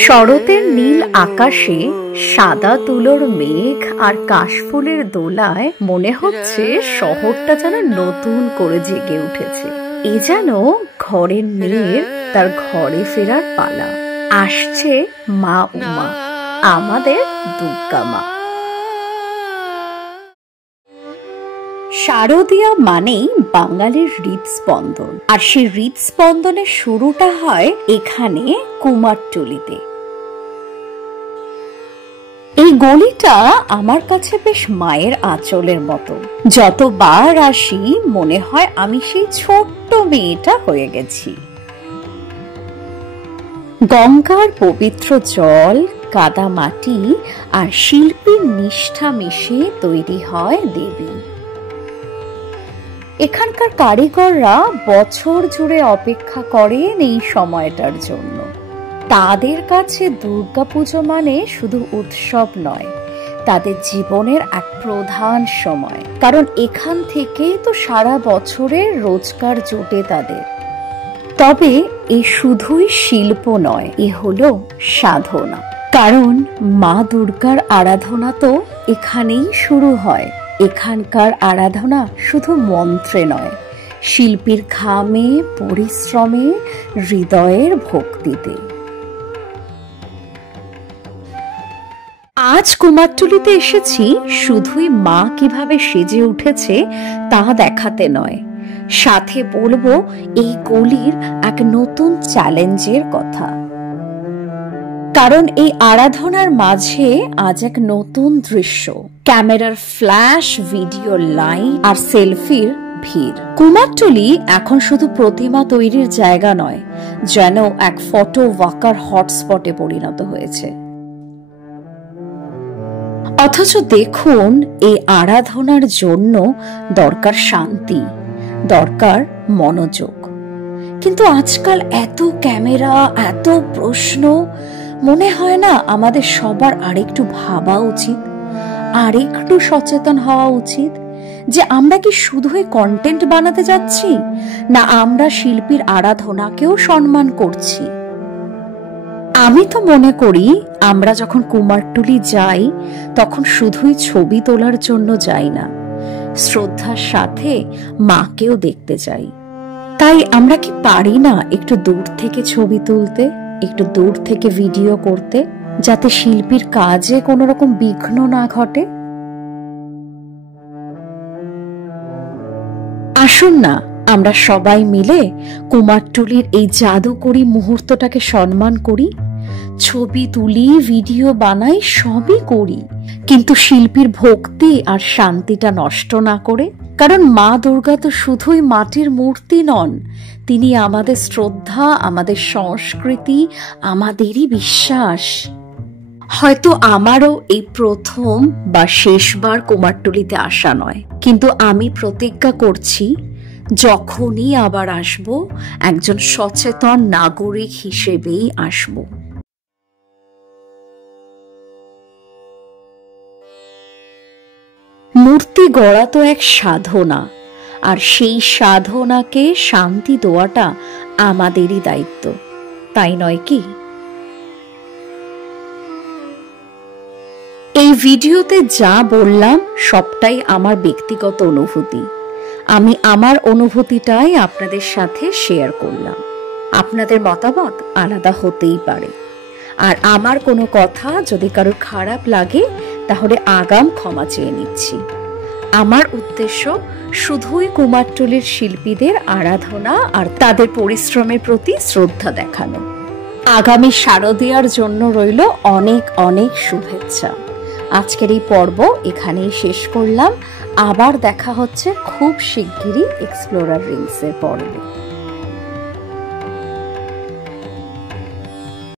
শরতের নীল আকাশে সাদা তুলোর মেঘ আর কাশফুলের দোলায় মনে হচ্ছে শহরটা যেন নতুন করে জেগে উঠেছে। এ যেন ঘরের মেয়ের তার ঘরে ফেরার পালা। আসছে মা উমা, আমাদের দুর্গা মা। শারদীয়া মানেই বাঙালির হৃদস্পন্দন, আর সেই হৃদস্পন্দনের শুরুটা হয় এখানে কুমারটুলিতে। এই গলিটা আমার কাছে বেশ মায়ের আঁচলের মতো। যতবার আসি মনে হয় আমি সেই ছোট্ট মেয়েটা হয়ে গেছি। গঙ্গার পবিত্র জল, কাদা মাটি আর শিল্পীর নিষ্ঠা মিশে তৈরি হয় দেবী। এখানকার কারিগররা বছর জুড়ে অপেক্ষা করেন এই সময়টার জন্য। তাদের কাছে দুর্গাপুজো মানে শুধু উৎসব নয়, তাদের জীবনের এক প্রধান সময়। কারণ এখান থেকেই তো সারা বছরের রোজগার জোটে তাদের। তবে এ শুধুই শিল্প নয়, এ হলো সাধনা। কারণ মা দুর্গার আরাধনা তো এখানেই শুরু হয়। এখানকার আরাধনা শুধু মন্ত্রে নয়, শিল্পীর ঘামে, পরিশ্রমে, হৃদয়ের ভক্তিতে। আজ কুমারটুলিতে এসেছি শুধুই মা কিভাবে সেজে উঠেছে তা দেখাতে নয়, সাথে বলবো এই গলির এক নতুন চ্যালেঞ্জের কথা। কারণ এই আরাধনার মাঝে আজ এক নতুন দৃশ্য, ক্যামেরার ফ্ল্যাশ, ভিডিও লাইট আর সেলফির ভিড়। কুমারটুলি এখন শুধু প্রতিমা তৈরির জায়গা নয়, যেন এক ফটো ওয়াকার হটস্পটে পরিণত হয়েছে। অথচ দেখুন, এই আরাধনার জন্য দরকার শান্তি, দরকার মনোযোগ। কিন্তু আজকাল এত ক্যামেরা, এত প্রশ্ন, মনে হয় না আমাদের সবার আরেকটু ভাবা উচিত, আরেকটু সচেতন হওয়া উচিত যে আমরা কি শুধুই কন্টেন্ট বানাতে যাচ্ছি, না আমরা শিল্পীর আরাধনাকেও সম্মান করছি। আমি তো মনে করি আমরা যখন কুমারটুলি যাই তখন শুধুই ছবি তোলার জন্য যাই না, শ্রদ্ধার সাথে মাকেও দেখতে যাই। তাই আমরা কি পারি না একটু দূর থেকে ছবি তুলতে, একটু দূর থেকে ভিডিও করতে, যাতে শিল্পীর কাজে কোনো রকম বিঘ্ন না ঘটে? আসুন না আমরা সবাই মিলে কুমারটুলির এই জাদুকরী মুহূর্তটাকে সম্মান করি। ছবি তুলি, ভিডিও বানাই, সবই করি, কিন্তু শিল্পীর ভক্তি আর শান্তিটা নষ্ট না করে। কারণ মা দুর্গা তো শুধুই মাটির মূর্তি নন, তিনি আমাদের শ্রদ্ধা, আমাদের সংস্কৃতি, আমাদেরই বিশ্বাস। হয়তো আমারও এই প্রথম বা শেষবার কুমারটুলিতে আসা নয়, কিন্তু আমি প্রতিজ্ঞা করছি যখনই আবার আসব, একজন সচেতন নাগরিক হিসেবেই আসব। মূর্তি গড়া তো এক সাধনা, আর সেই সাধনাকে শান্তি দেওয়াটা আমাদেরই দায়িত্ব, তাই নয় কি? এই ভিডিওতে যা বললাম সবটাই আমার ব্যক্তিগত অনুভূতি। আমি আমার অনুভূতিটাই আপনাদের সাথে শেয়ার করলাম। আপনাদের মতামত আলাদা হতেই পারে, আর আমার কোনো কথা যদি কারোর খারাপ লাগে তাহলে আগাম ক্ষমা চেয়ে নিচ্ছি। আমার উদ্দেশ্য শুধুই কুমারটুলির শিল্পীদের আরাধনা আর তাদের পরিশ্রমের প্রতি শ্রদ্ধা দেখানো। আগামী শারদীয়ার জন্য রইল অনেক অনেক শুভেচ্ছা। আজকের এই পর্ব এখানেই শেষ করলাম। আবার দেখা হচ্ছে খুব শিগগিরই এক্সপ্লোরার রিংসের পর্বে।